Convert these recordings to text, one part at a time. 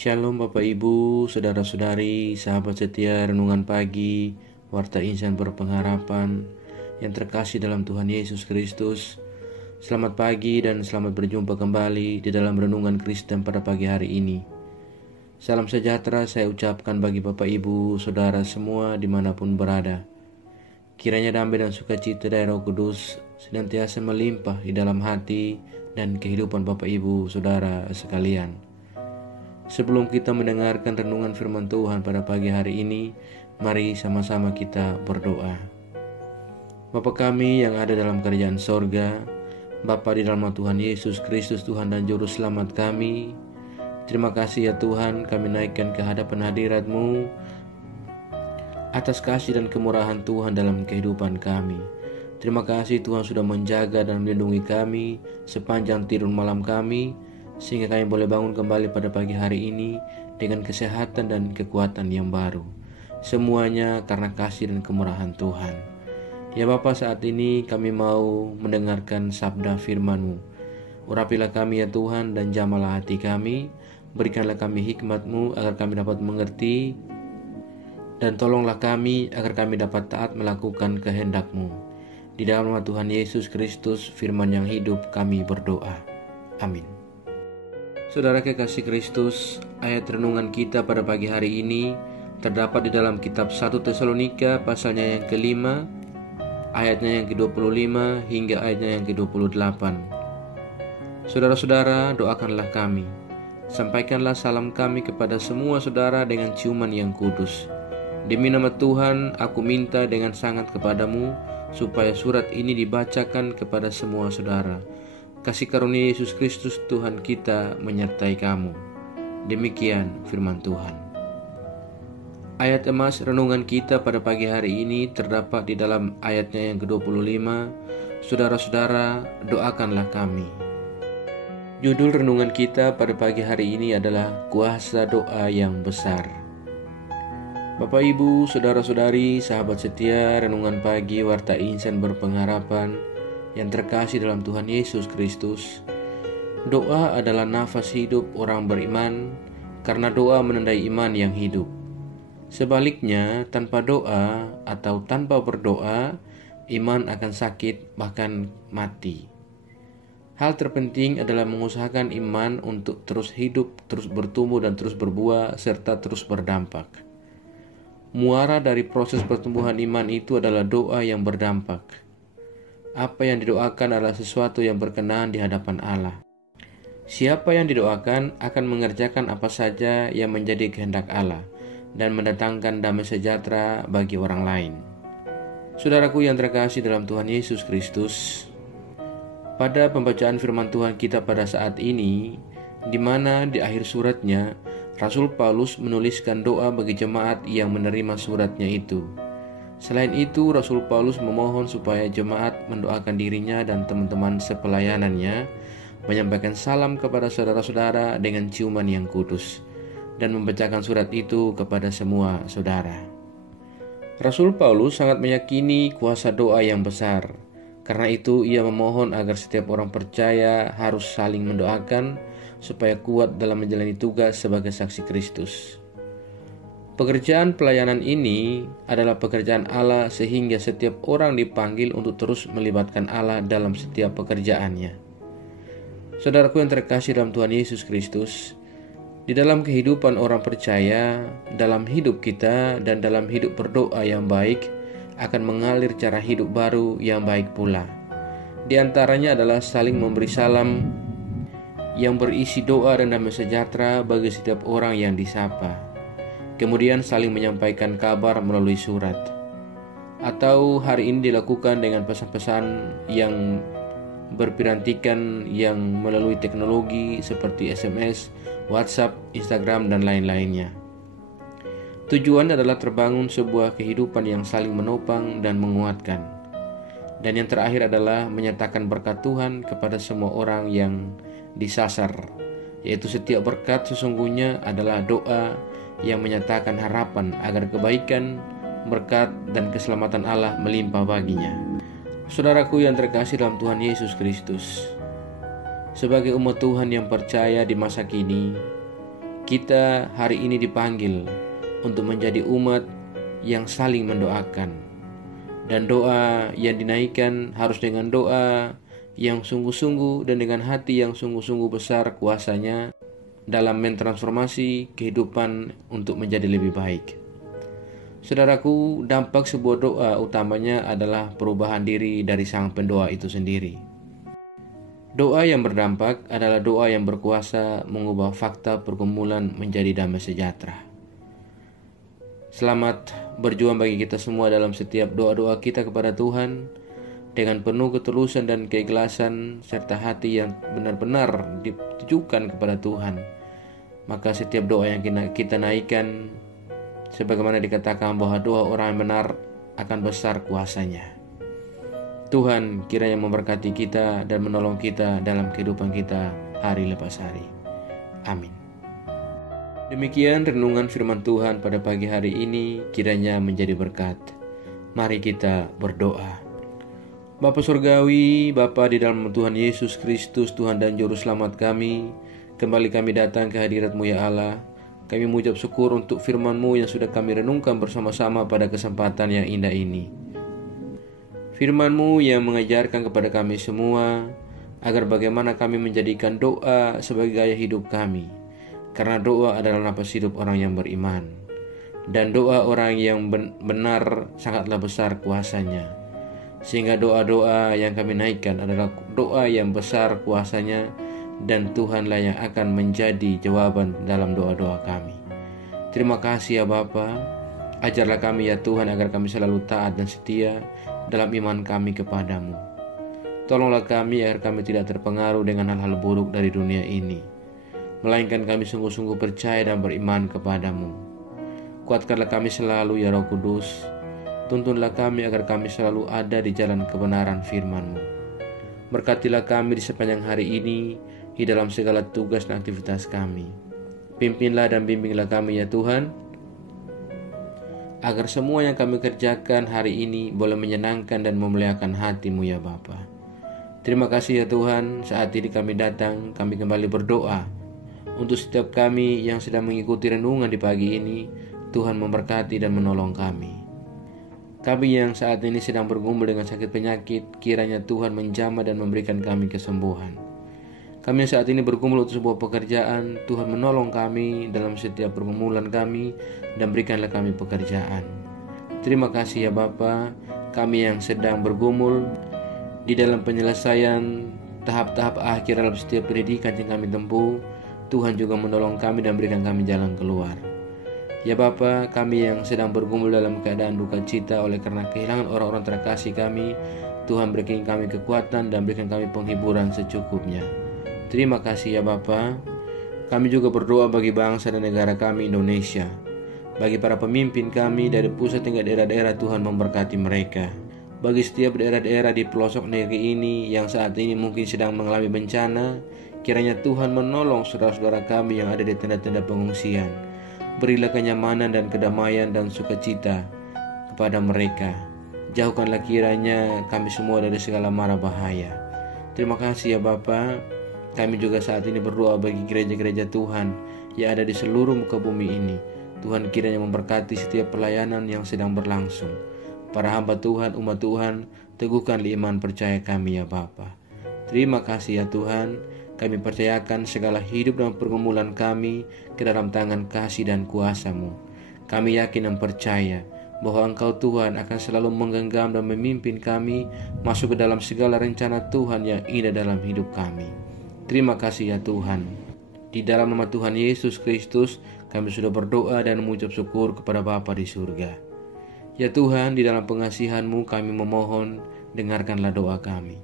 Shalom Bapak Ibu, Saudara-saudari, sahabat setia Renungan Pagi, Warta Insan Berpengharapan yang terkasih dalam Tuhan Yesus Kristus. Selamat pagi dan selamat berjumpa kembali di dalam Renungan Kristen pada pagi hari ini. Salam sejahtera saya ucapkan bagi Bapak Ibu, Saudara semua dimanapun berada. Kiranya damai dan sukacita dari Roh Kudus senantiasa melimpah di dalam hati dan kehidupan Bapak Ibu, Saudara sekalian. Sebelum kita mendengarkan renungan firman Tuhan pada pagi hari ini, mari sama-sama kita berdoa. Bapa kami yang ada dalam kerajaan sorga, Bapa di dalam Tuhan Yesus Kristus, Tuhan dan Juru Selamat kami, terima kasih ya Tuhan, kami naikkan ke hadapan hadirat-Mu atas kasih dan kemurahan Tuhan dalam kehidupan kami. Terima kasih Tuhan sudah menjaga dan melindungi kami sepanjang tidur malam kami, sehingga kami boleh bangun kembali pada pagi hari ini dengan kesehatan dan kekuatan yang baru. Semuanya karena kasih dan kemurahan Tuhan. Ya Bapa, saat ini kami mau mendengarkan sabda firman-Mu. Urapilah kami ya Tuhan dan jamalah hati kami. Berikanlah kami hikmat-Mu agar kami dapat mengerti. Dan tolonglah kami agar kami dapat taat melakukan kehendak-Mu. Di dalam nama Tuhan Yesus Kristus, firman yang hidup, kami berdoa. Amin. Saudara kekasih Kristus, ayat renungan kita pada pagi hari ini terdapat di dalam kitab 1 Tesalonika pasalnya yang ke-5, ayatnya yang ke-25 hingga ayatnya yang ke-28. Saudara-saudara, doakanlah kami. Sampaikanlah salam kami kepada semua saudara dengan ciuman yang kudus. Demi nama Tuhan, aku minta dengan sangat kepadamu supaya surat ini dibacakan kepada semua saudara. Kasih karunia Yesus Kristus Tuhan kita menyertai kamu. Demikian firman Tuhan. Ayat emas renungan kita pada pagi hari ini terdapat di dalam ayatnya yang ke-25. Saudara-saudara, doakanlah kami. Judul renungan kita pada pagi hari ini adalah Kuasa Doa yang Besar. Bapak Ibu, saudara-saudari, sahabat setia Renungan Pagi Warta Insan Berpengharapan yang terkasih dalam Tuhan Yesus Kristus, doa adalah nafas hidup orang beriman karena doa menandai iman yang hidup. Sebaliknya, tanpa doa atau tanpa berdoa, iman akan sakit bahkan mati. Hal terpenting adalah mengusahakan iman untuk terus hidup, terus bertumbuh dan terus berbuah serta terus berdampak. Muara dari proses pertumbuhan iman itu adalah doa yang berdampak. Apa yang didoakan adalah sesuatu yang berkenan di hadapan Allah. Siapa yang didoakan akan mengerjakan apa saja yang menjadi kehendak Allah dan mendatangkan damai sejahtera bagi orang lain. Saudaraku yang terkasih dalam Tuhan Yesus Kristus, pada pembacaan firman Tuhan kita pada saat ini, di mana di akhir suratnya, Rasul Paulus menuliskan doa bagi jemaat yang menerima suratnya itu. Selain itu, Rasul Paulus memohon supaya jemaat mendoakan dirinya dan teman-teman sepelayanannya, menyampaikan salam kepada saudara-saudara dengan ciuman yang kudus, dan membacakan surat itu kepada semua saudara. Rasul Paulus sangat meyakini kuasa doa yang besar. Karena itu, ia memohon agar setiap orang percaya harus saling mendoakan supaya kuat dalam menjalani tugas sebagai saksi Kristus. Pekerjaan pelayanan ini adalah pekerjaan Allah sehingga setiap orang dipanggil untuk terus melibatkan Allah dalam setiap pekerjaannya. Saudaraku yang terkasih dalam Tuhan Yesus Kristus, di dalam kehidupan orang percaya, dalam hidup kita dan dalam hidup berdoa yang baik akan mengalir cara hidup baru yang baik pula. Di antaranya adalah saling memberi salam yang berisi doa dan damai sejahtera bagi setiap orang yang disapa. Kemudian saling menyampaikan kabar melalui surat. Atau hari ini dilakukan dengan pesan-pesan yang berpirantikan yang melalui teknologi seperti SMS, WhatsApp, Instagram, dan lain-lainnya. Tujuan adalah terbangun sebuah kehidupan yang saling menopang dan menguatkan. Dan yang terakhir adalah menyatakan berkat Tuhan kepada semua orang yang disasar, yaitu setiap berkat sesungguhnya adalah doa yang menyatakan harapan agar kebaikan, berkat, dan keselamatan Allah melimpah baginya. Saudaraku yang terkasih dalam Tuhan Yesus Kristus, sebagai umat Tuhan yang percaya di masa kini, Kita hari ini dipanggil untuk menjadi umat yang saling mendoakan. Dan doa yang dinaikkan harus dengan doa yang sungguh-sungguh dan dengan hati yang sungguh-sungguh besar kuasanya dalam mentransformasi kehidupan untuk menjadi lebih baik. Saudaraku, dampak sebuah doa utamanya adalah perubahan diri dari sang pendoa itu sendiri. Doa yang berdampak adalah doa yang berkuasa mengubah fakta pergumulan menjadi damai sejahtera. Selamat berjuang bagi kita semua dalam setiap doa-doa kita kepada Tuhan dengan penuh ketulusan dan keikhlasan serta hati yang benar-benar ditujukan kepada Tuhan. Maka setiap doa yang kita naikkan, sebagaimana dikatakan bahwa doa orang yang benar akan besar kuasanya. Tuhan kiranya memberkati kita dan menolong kita dalam kehidupan kita hari lepas hari. Amin. Demikian renungan firman Tuhan pada pagi hari ini, kiranya menjadi berkat. Mari kita berdoa. Bapa Surgawi, Bapa di dalam Tuhan Yesus Kristus, Tuhan dan Juru Selamat kami, kembali kami datang ke hadirat-Mu ya Allah. Kami mengucap syukur untuk firman-Mu yang sudah kami renungkan bersama-sama pada kesempatan yang indah ini. Firman-Mu yang mengajarkan kepada kami semua agar bagaimana kami menjadikan doa sebagai gaya hidup kami. Karena doa adalah napas hidup orang yang beriman. Dan doa orang yang benar sangatlah besar kuasanya. Sehingga doa-doa yang kami naikkan adalah doa yang besar kuasanya, dan Tuhanlah yang akan menjadi jawaban dalam doa-doa kami. Terima kasih ya Bapa. Ajarlah kami ya Tuhan agar kami selalu taat dan setia dalam iman kami kepadamu. Tolonglah kami agar kami tidak terpengaruh dengan hal-hal buruk dari dunia ini, melainkan kami sungguh-sungguh percaya dan beriman kepadamu. Kuatkanlah kami selalu ya Roh Kudus. Tuntunlah kami agar kami selalu ada di jalan kebenaran firman-Mu. Berkatilah kami di sepanjang hari ini, di dalam segala tugas dan aktivitas kami. Pimpinlah dan bimbinglah kami ya Tuhan, agar semua yang kami kerjakan hari ini boleh menyenangkan dan memuliakan hati-Mu ya Bapa. Terima kasih ya Tuhan, saat ini kami datang, kami kembali berdoa untuk setiap kami yang sedang mengikuti renungan di pagi ini. Tuhan memberkati dan menolong kami. Kami yang saat ini sedang bergumul dengan sakit penyakit, kiranya Tuhan menjamah dan memberikan kami kesembuhan. Kami yang saat ini bergumul untuk sebuah pekerjaan, Tuhan menolong kami dalam setiap pergumulan kami dan berikanlah kami pekerjaan. Terima kasih ya Bapa. Kami yang sedang bergumul di dalam penyelesaian tahap-tahap akhir dalam setiap pendidikan yang kami tempuh, Tuhan juga menolong kami dan berikan kami jalan keluar. Ya Bapa, kami yang sedang bergumul dalam keadaan duka cita oleh karena kehilangan orang-orang terkasih kami, Tuhan berikan kami kekuatan dan berikan kami penghiburan secukupnya. Terima kasih ya Bapa. Kami juga berdoa bagi bangsa dan negara kami Indonesia. Bagi para pemimpin kami dari pusat hingga daerah-daerah, Tuhan memberkati mereka. Bagi setiap daerah-daerah di pelosok negeri ini yang saat ini mungkin sedang mengalami bencana, kiranya Tuhan menolong saudara-saudara kami yang ada di tenda-tenda pengungsian. Berilah kenyamanan dan kedamaian dan sukacita kepada mereka. Jauhkanlah kiranya kami semua dari segala mara bahaya. Terima kasih ya Bapa. Kami juga saat ini berdoa bagi gereja-gereja Tuhan yang ada di seluruh muka bumi ini. Tuhan kiranya memberkati setiap pelayanan yang sedang berlangsung. Para hamba Tuhan, umat Tuhan, teguhkan iman percaya kami ya Bapa. Terima kasih ya Tuhan. Kami percayakan segala hidup dan pergumulan kami ke dalam tangan kasih dan kuasa-Mu. Kami yakin dan percaya bahwa Engkau Tuhan akan selalu menggenggam dan memimpin kami masuk ke dalam segala rencana Tuhan yang indah dalam hidup kami. Terima kasih ya Tuhan. Di dalam nama Tuhan Yesus Kristus, kami sudah berdoa dan mengucap syukur kepada Bapa di surga. Ya Tuhan, di dalam pengasihan-Mu kami memohon, dengarkanlah doa kami.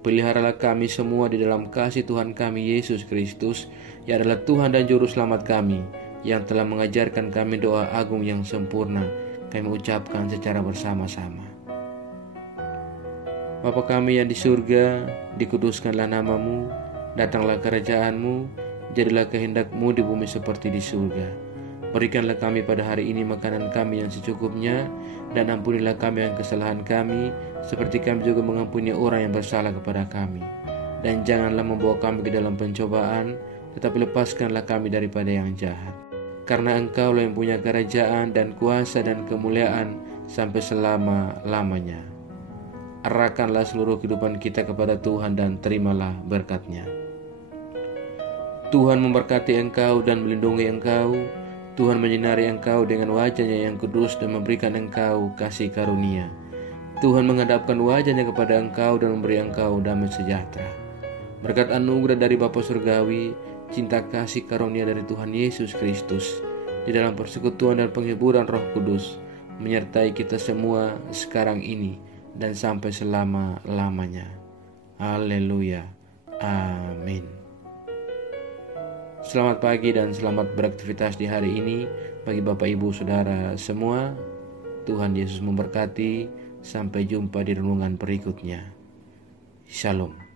Peliharalah kami semua di dalam kasih Tuhan kami Yesus Kristus, yang adalah Tuhan dan Juru Selamat kami, yang telah mengajarkan kami doa agung yang sempurna. Kami ucapkan secara bersama-sama. Bapa kami yang di surga, dikuduskanlah nama-Mu, datanglah kerajaan-Mu, jadilah kehendak-Mu di bumi seperti di surga. Berikanlah kami pada hari ini makanan kami yang secukupnya, dan ampunilah kami yang kesalahan kami, seperti kami juga mengampuni orang yang bersalah kepada kami. Dan janganlah membawa kami ke dalam pencobaan, tetapi lepaskanlah kami daripada yang jahat. Karena Engkau-lah yang punya kerajaan dan kuasa dan kemuliaan sampai selama-lamanya. Arahkanlah seluruh kehidupan kita kepada Tuhan dan terimalah berkat-Nya. Tuhan memberkati engkau dan melindungi engkau. Tuhan menyinari engkau dengan wajah-Nya yang kudus dan memberikan engkau kasih karunia. Tuhan menghadapkan wajah-Nya kepada engkau dan memberi engkau damai sejahtera. Berkat anugerah dari Bapa Surgawi, cinta kasih karunia dari Tuhan Yesus Kristus, di dalam persekutuan dan penghiburan Roh Kudus, menyertai kita semua sekarang ini dan sampai selama-lamanya. Haleluya. Amin. Selamat pagi dan selamat beraktivitas di hari ini bagi Bapak Ibu Saudara semua. Tuhan Yesus memberkati. Sampai jumpa di renungan berikutnya. Shalom.